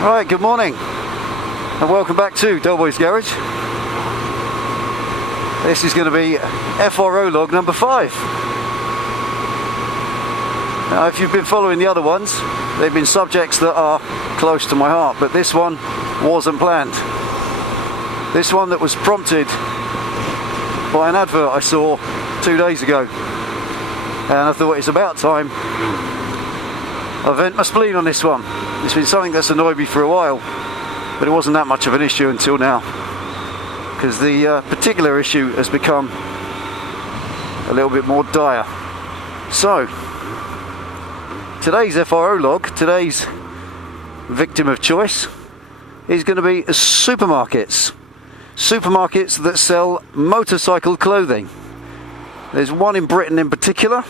Right, good morning and welcome back to Delboy's Garage. This is going to be FRO Log number 5. Now, if you've been following the other ones, they've been subjects that are close to my heart, but this one wasn't planned. This one that was prompted by an advert I saw 2 days ago, and I thought it's about time I vent my spleen on this one. It's been something that's annoyed me for a while, but it wasn't that much of an issue until now, because the particular issue has become a little bit more dire. So, today's FRO log, today's victim of choice, is going to be supermarkets. Supermarkets that sell motorcycle clothing. There's one in Britain in particular,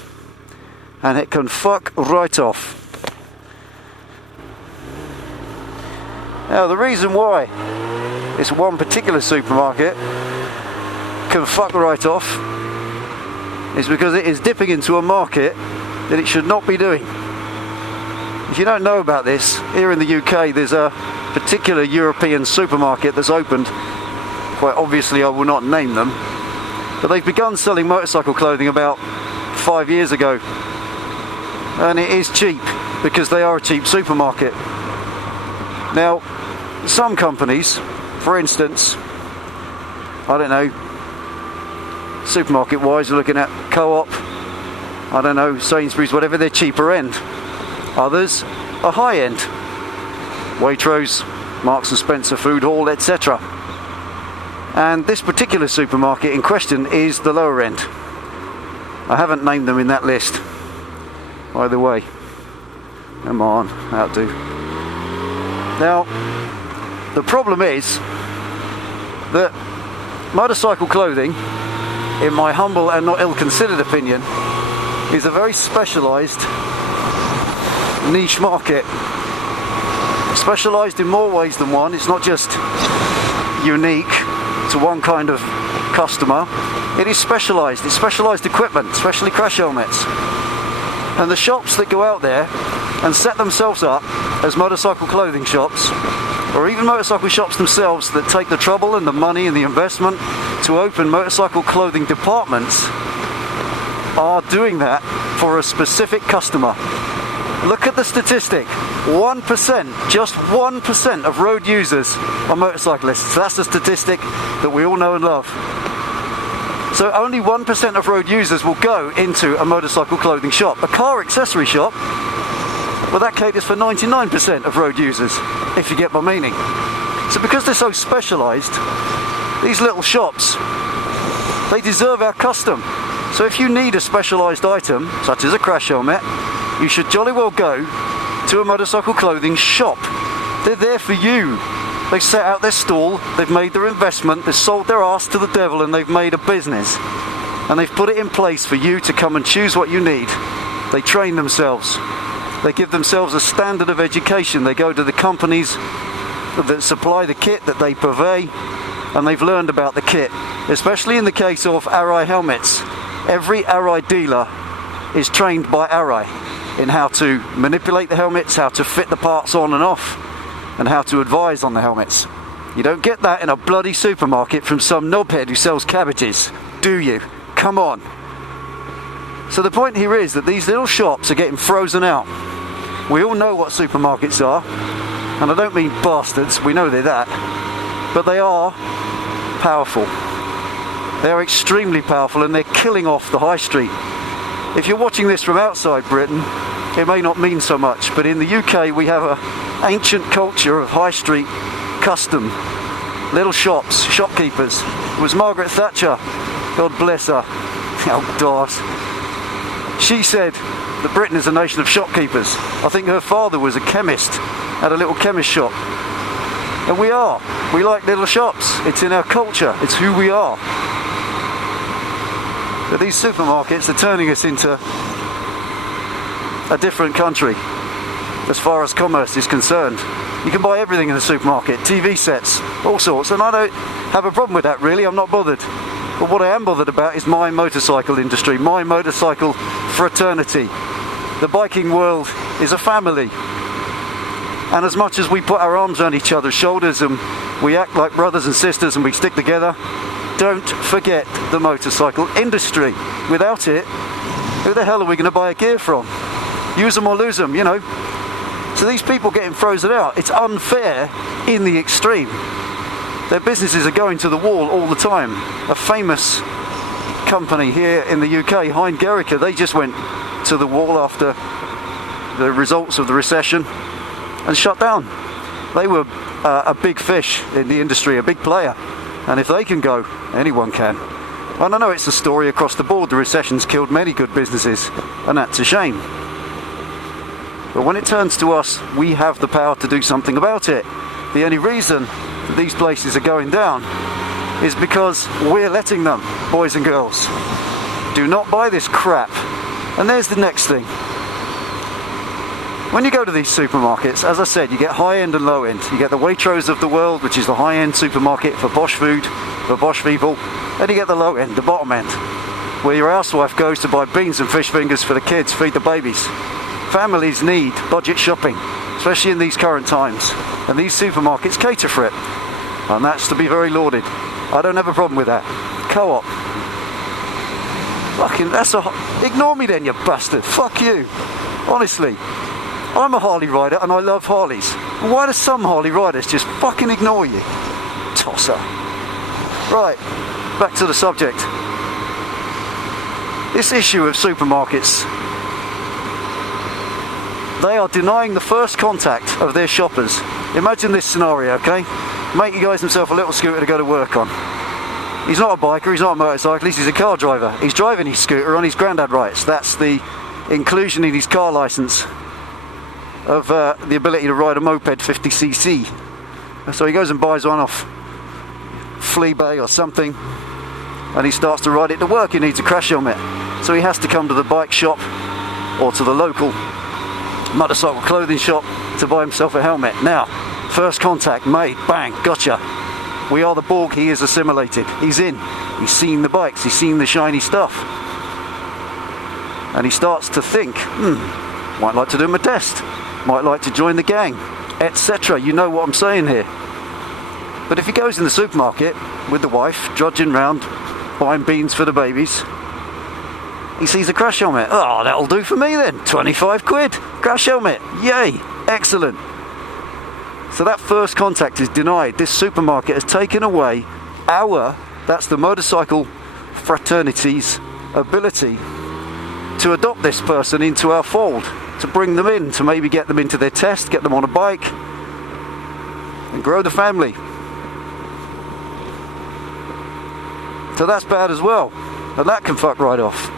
and it can fuck right off. Now, the reason why this one particular supermarket can fuck right off is because it is dipping into a market that it should not be doing. If you don't know about this, here in the UK there's a particular European supermarket that's opened. Quite obviously I will not name them, but they've begun selling motorcycle clothing about 5 years ago, and it is cheap because they are a cheap supermarket. Now, some companies, for instance, I don't know, supermarket wise, we're looking at Co-op, I don't know, Sainsbury's, whatever, they're cheaper end. Others are high end. Waitrose, Marks and Spencer Food Hall, etc. And this particular supermarket in question is the lower end. I haven't named them in that list. Either way, come on, that'll do. Now, the problem is that motorcycle clothing, in my humble and not ill-considered opinion, is a very specialised niche market. Specialised in more ways than one. It's not just unique to one kind of customer. It is specialised. It's specialised equipment, especially crash helmets. And the shops that go out there and set themselves up as motorcycle clothing shops, or even motorcycle shops themselves that take the trouble and the money and the investment to open motorcycle clothing departments, are doing that for a specific customer. Look at the statistic. 1%, just 1% of road users are motorcyclists. That's a statistic that we all know and love. So only 1% of road users will go into a motorcycle clothing shop. A car accessory shop, well, that caters for 99% of road users, if you get my meaning. So because they're so specialised, these little shops, they deserve our custom. So if you need a specialised item, such as a crash helmet, you should jolly well go to a motorcycle clothing shop. They're there for you. They set out their stall, they've made their investment, they've sold their ass to the devil, and they've made a business. And they've put it in place for you to come and choose what you need. They train themselves. They give themselves a standard of education. They go to the companies that supply the kit that they purvey, and they've learned about the kit. Especially in the case of Arai helmets. Every Arai dealer is trained by Arai in how to manipulate the helmets, how to fit the parts on and off, and how to advise on the helmets. You don't get that in a bloody supermarket from some knobhead who sells cabbages, do you? Come on. So the point here is that these little shops are getting frozen out. We all know what supermarkets are, and I don't mean bastards, we know they're that, but they are powerful. They are extremely powerful, and they're killing off the high street. If you're watching this from outside Britain, it may not mean so much, but in the UK we have an ancient culture of high street custom, little shops, shopkeepers. It was Margaret Thatcher, God bless her, oh God. She said that Britain is a nation of shopkeepers. I think her father was a chemist at a little chemist shop. And we are. We like little shops. It's in our culture. It's who we are. But these supermarkets are turning us into a different country as far as commerce is concerned. You can buy everything in the supermarket, TV sets, all sorts, and I don't have a problem with that really, I'm not bothered. But what I am bothered about is my motorcycle industry, my motorcycle fraternity. The biking world is a family. And as much as we put our arms around each other's shoulders and we act like brothers and sisters and we stick together, don't forget the motorcycle industry. Without it, who the hell are we going to buy a gear from? Use them or lose them, you know. So these people getting frozen out, it's unfair in the extreme. Their businesses are going to the wall all the time. A famous company here in the UK, Hind Gerica, they just went to the wall after the results of the recession and shut down. They were a big fish in the industry, a big player, and if they can go, anyone can. And I know it's a story across the board. The recession's killed many good businesses, and that's a shame. But when it turns to us, we have the power to do something about it. The only reason that these places are going down is because we're letting them, boys and girls. Do not buy this crap. And there's the next thing. When you go to these supermarkets, as I said, you get high-end and low-end. You get the Waitrose of the world, which is the high-end supermarket for posh food, for posh people. Then you get the low-end, the bottom end, where your housewife goes to buy beans and fish fingers for the kids, feed the babies. Families need budget shopping, especially in these current times. And these supermarkets cater for it. And that's to be very lauded. I don't have a problem with that. Co-op. Fucking, ignore me then, you bastard. Fuck you. Honestly. I'm a Harley rider and I love Harleys. Why do some Harley riders just fucking ignore you? Tosser. Right, back to the subject. This issue of supermarkets, they are denying the first contact of their shoppers. Imagine this scenario, okay? Mate, he guys himself a little scooter to go to work on. He's not a biker, he's not a motorcyclist, he's a car driver. He's driving his scooter on his grandad rights. That's the inclusion in his car licence of the ability to ride a moped 50cc. So he goes and buys one off Fleabay or something, and he starts to ride it to work. He needs a crash helmet, so he has to come to the bike shop or to the local motorcycle clothing shop to buy himself a helmet. Now, first contact made, bang, gotcha. We are the Borg, he is assimilated. He's in, he's seen the bikes, he's seen the shiny stuff. And he starts to think, might like to do him a test, might like to join the gang, etc. You know what I'm saying here. But if he goes in the supermarket with the wife, drudging round, buying beans for the babies, he sees a crash helmet. Oh, that'll do for me then. 25 quid. Crash helmet. Yay. Excellent. So that first contact is denied. This supermarket has taken away that's the motorcycle fraternity's ability to adopt this person into our fold, to bring them in, to maybe get them into their test, get them on a bike, and grow the family. So that's bad as well, and that can fuck right off.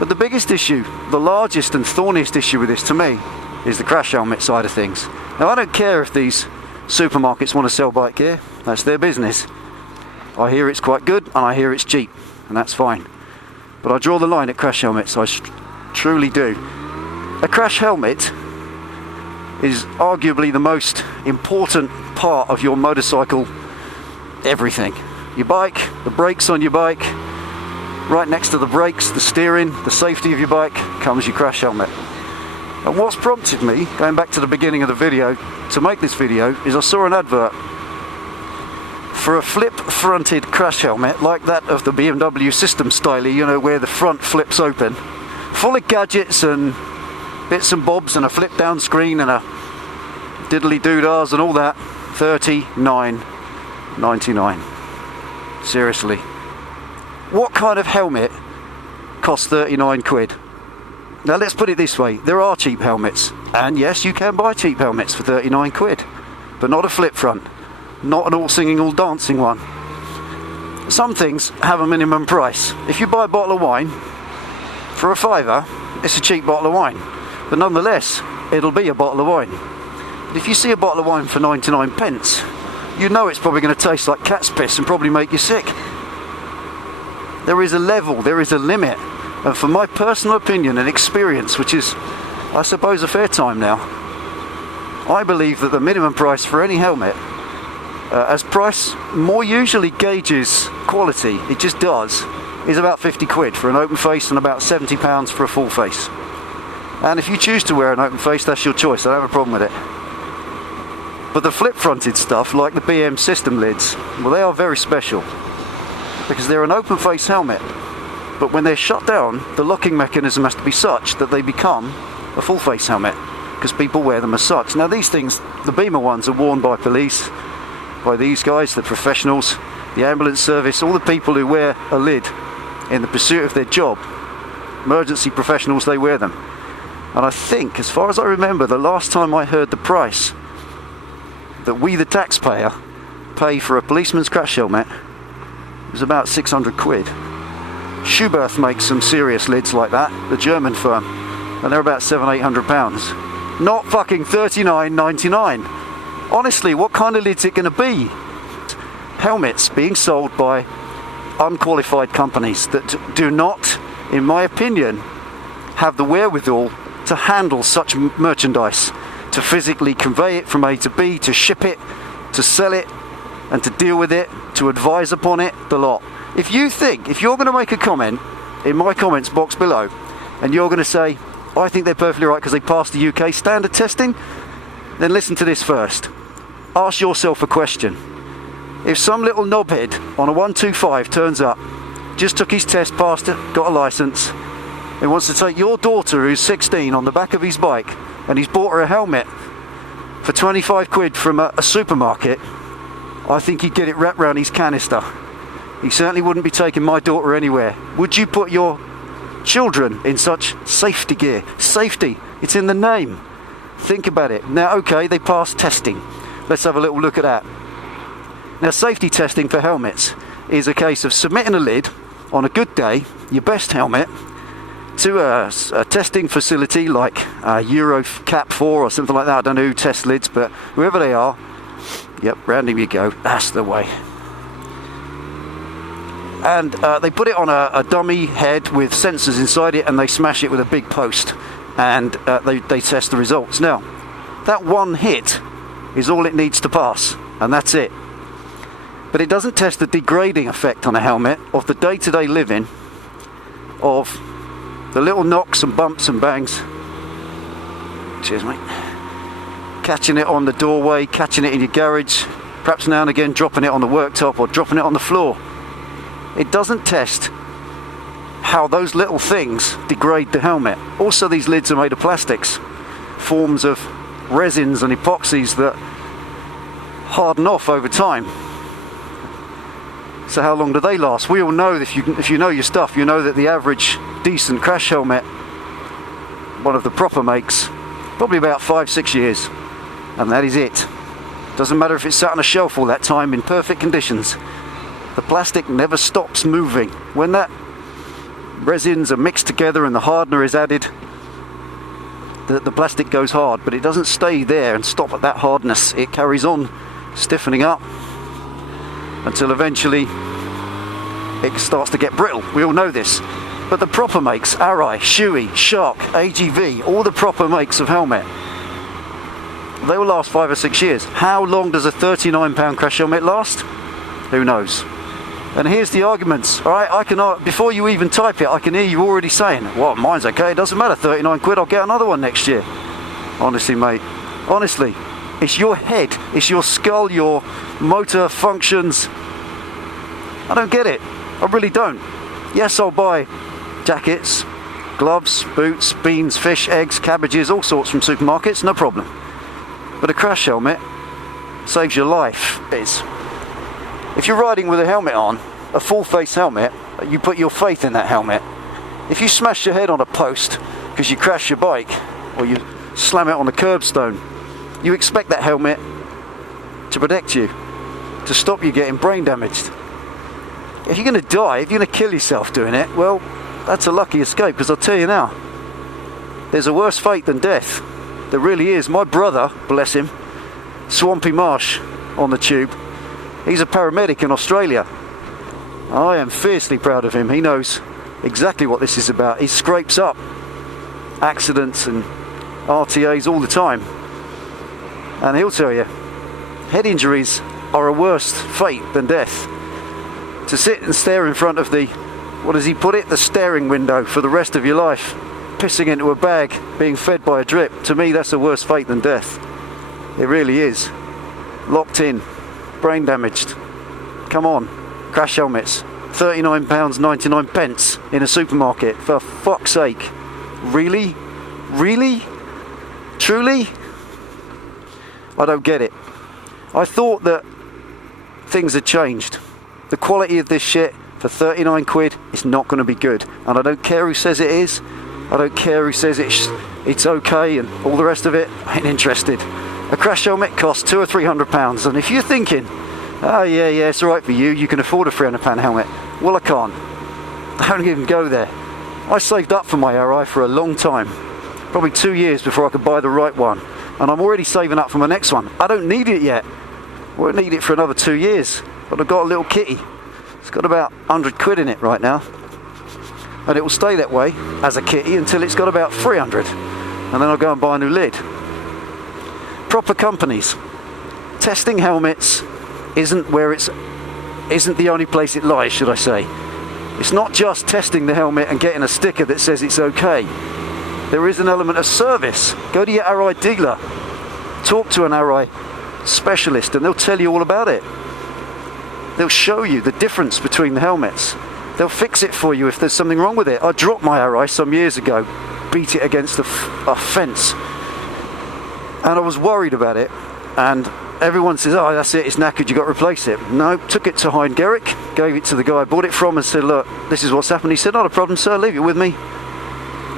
But the biggest issue, the largest and thorniest issue with this to me, is the crash helmet side of things. Now I don't care if these supermarkets want to sell bike gear, that's their business. I hear it's quite good and I hear it's cheap, and that's fine. But I draw the line at crash helmets, I truly do. A crash helmet is arguably the most important part of your motorcycle everything. Your bike, the brakes on your bike, right next to the brakes, the steering, the safety of your bike, comes your crash helmet. And what's prompted me, going back to the beginning of the video, to make this video, is I saw an advert for a flip-fronted crash helmet, like that of the BMW System Style, you know, where the front flips open, full of gadgets and bits and bobs and a flip-down screen and a diddly-doodahs and all that. $39.99. Seriously. What kind of helmet costs 39 quid? Now let's put it this way, there are cheap helmets, and yes, you can buy cheap helmets for 39 quid, but not a flip front, not an all singing all dancing one. Some things have a minimum price. If you buy a bottle of wine for a £5, it's a cheap bottle of wine, but nonetheless it'll be a bottle of wine. But if you see a bottle of wine for 99 pence, you know it's probably going to taste like cat's piss and probably make you sick. There is a level, there is a limit. And from my personal opinion and experience, which is, I suppose, a fair time now, I believe that the minimum price for any helmet, as price more usually gauges quality, it just does, is about 50 quid for an open face and about £70 for a full face. And if you choose to wear an open face, that's your choice, I don't have a problem with it. But the flip-fronted stuff, like the BM system lids, well, they are very special because they're an open face helmet, but when they're shut down, the locking mechanism has to be such that they become a full face helmet because people wear them as such. Now these things, the Beamer ones, are worn by police, by these guys, the professionals, the ambulance service, all the people who wear a lid in the pursuit of their job. Emergency professionals, they wear them. And I think, as far as I remember, the last time I heard the price that we, the taxpayer, pay for a policeman's crash helmet was about 600 quid. Schubert makes some serious lids like that, the German firm, and they're about £700-800. Not fucking £39.99. Honestly, what kind of lid's it going to be? Helmets being sold by unqualified companies that do not, in my opinion, have the wherewithal to handle such merchandise, to physically convey it from A to B, to ship it, to sell it, and to deal with it, to advise upon it, the lot. If you're going to make a comment in my comments box below, and you're going to say, I think they're perfectly right because they passed the UK standard testing, then listen to this first. Ask yourself a question. If some little knobhead on a 125 turns up, just took his test, passed it, got a license, and wants to take your daughter who's 16 on the back of his bike, and he's bought her a helmet for 25 quid from a supermarket, I think he'd get it wrapped around his canister. He certainly wouldn't be taking my daughter anywhere. Would you put your children in such safety gear? Safety, it's in the name. Think about it. Now, okay, they passed testing. Let's have a little look at that. Now, safety testing for helmets is a case of submitting a lid on a good day, your best helmet, to a testing facility like Euro Cap 4 or something like that. I don't know who tests lids, but whoever they are, yep, round him you go. That's the way. And they put it on a dummy head with sensors inside it, and they smash it with a big post, and they test the results. Now, that one hit is all it needs to pass, and that's it. But it doesn't test the degrading effect on a helmet of the day-to-day living of the little knocks and bumps and bangs. Cheers, mate. Catching it on the doorway, catching it in your garage, perhaps now and again dropping it on the worktop or dropping it on the floor. It doesn't test how those little things degrade the helmet. Also, these lids are made of plastics, forms of resins and epoxies that harden off over time. So how long do they last? We all know that if you know your stuff, you know that the average decent crash helmet, one of the proper makes, probably about 5-6 years, and that is it. Doesn't matter if it's sat on a shelf all that time in perfect conditions. The plastic never stops moving. When that resins are mixed together and the hardener is added, the plastic goes hard, but it doesn't stay there and stop at that hardness. It carries on stiffening up until eventually it starts to get brittle. We all know this. But the proper makes, Arai, Shui, Shark, AGV, all the proper makes of helmet, they will last 5 or 6 years. How long does a £39 crash helmet last? Who knows? And here's the arguments. All right, I can, before you even type it, I can hear you already saying, well, mine's okay, it doesn't matter, 39 quid, I'll get another one next year. Honestly, mate, honestly, it's your head, it's your skull, your motor functions. I don't get it. I really don't. Yes, I'll buy jackets, gloves, boots, beans, fish, eggs, cabbages, all sorts from supermarkets, no problem. But a crash helmet saves your life. If you're riding with a helmet on, a full face helmet, you put your faith in that helmet. If you smash your head on a post because you crash your bike or you slam it on the curbstone, you expect that helmet to protect you, to stop you getting brain damaged. If you're going to die, if you're going to kill yourself doing it, well, that's a lucky escape, because I'll tell you now, there's a worse fate than death. There really is. My brother, bless him, Swampy Marsh on the tube, he's a paramedic in Australia. I am fiercely proud of him. He knows exactly what this is about. He scrapes up accidents and RTAs all the time. And he'll tell you, head injuries are a worse fate than death. To sit and stare in front of the, what does he put it, the staring window for the rest of your life, pissing into a bag, being fed by a drip, to me that's a worse fate than death. It really is. locked in, brain damaged. Come on, crash helmets, £39.99 in a supermarket, for fuck's sake. Really? Really? Truly? I don't get it. I thought that things had changed. The quality of this shit for 39 quid is not going to be good, and I don't care who says it is. I don't care who says it's okay and all the rest of it. I ain't interested. A crash helmet costs £200 or £300, and if you're thinking, oh yeah, it's alright for you, you can afford a £300 helmet. Well, I can't. Don't even go there. I saved up for my RI for a long time, probably 2 years before I could buy the right one, and I'm already saving up for my next one. I don't need it yet. I won't need it for another 2 years, but I've got a little kitty. It's got about 100 quid in it right now, and it will stay that way as a kitty until it's got about 300, and then I'll go and buy a new lid. Proper companies. Testing helmets isn't the only place it lies, should I say. It's not just testing the helmet and getting a sticker that says it's okay. There is an element of service. Go to your RI dealer, talk to an RI specialist, and they'll tell you all about it. They'll show you the difference between the helmets. They'll fix it for you if there's something wrong with it. I dropped my RI some years ago, beat it against a fence, and I was worried about it, and everyone says, oh, that's it, it's knackered, you've got to replace it. No, took it to Hein Gerrick, gave it to the guy I bought it from and said, look, this is what's happened. He said, not a problem, sir, leave it with me.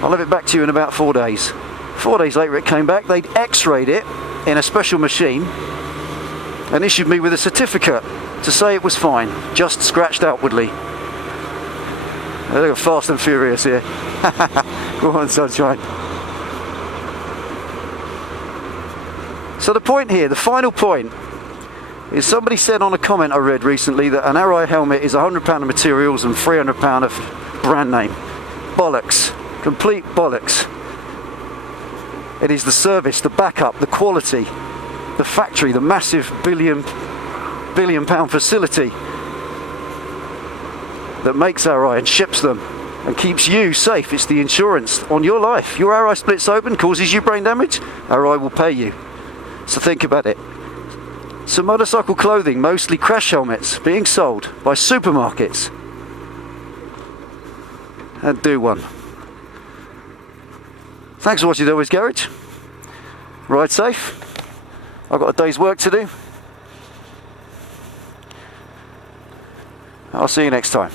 I'll have it back to you in about 4 days. 4 days later it came back. They'd x-rayed it in a special machine and issued me with a certificate to say it was fine, just scratched outwardly. They got fast and furious here. Go on, sunshine. So the point here, the final point, is somebody said on a comment I read recently that an RI helmet is £100 of materials and £300 of brand name. Bollocks. Complete bollocks. It is the service, the backup, the quality, the factory, the massive billion pound facility that makes RI and ships them and keeps you safe. It's the insurance on your life. Your RI splits open, causes you brain damage, RI will pay you. So think about it. So motorcycle clothing, mostly crash helmets, being sold by supermarkets. And do one. Thanks for watching Delboy's Garage. Ride safe. I've got a day's work to do. I'll see you next time.